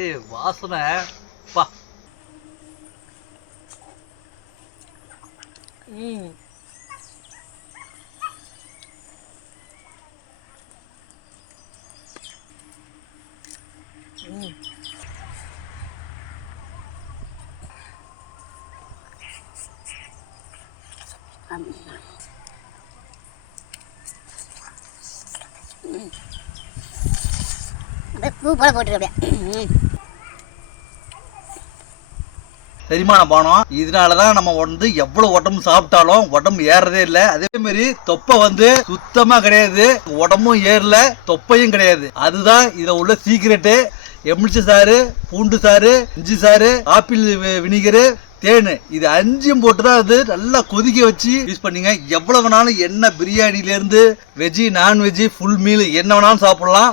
ஏய் வாசனை பா. பூ போல போட்டுருக்க. செரிமான பானம். இதனாலதான் நம்ம எவ்வளவு உடம்பு சாப்பிட்டாலும் உடம்பு ஏறதே இல்லை. அதே மாதிரி தொப்பை சுத்தமா கிடையாது, உடம்பும் ஏறல, தொப்பையும் கிடையாது. அதுதான் இத உள்ள சீக்கிரட்டு. எலுமிச்சை சாறு, பூண்டு சாறு, இஞ்சி சாறு, ஆப்பிள் வினிகரு, தேனு, இது 5 போட்டுதான் அது நல்லா கொதிக்க வச்சு யூஸ் பண்ணீங்க. எவ்வளவு வேணாலும் என்ன பிரியாணில இருந்து வெஜ்ஜி, நான்வெஜ்ஜி, ஃபுல் மீல் என்ன வேணாலும் சாப்பிடலாம்.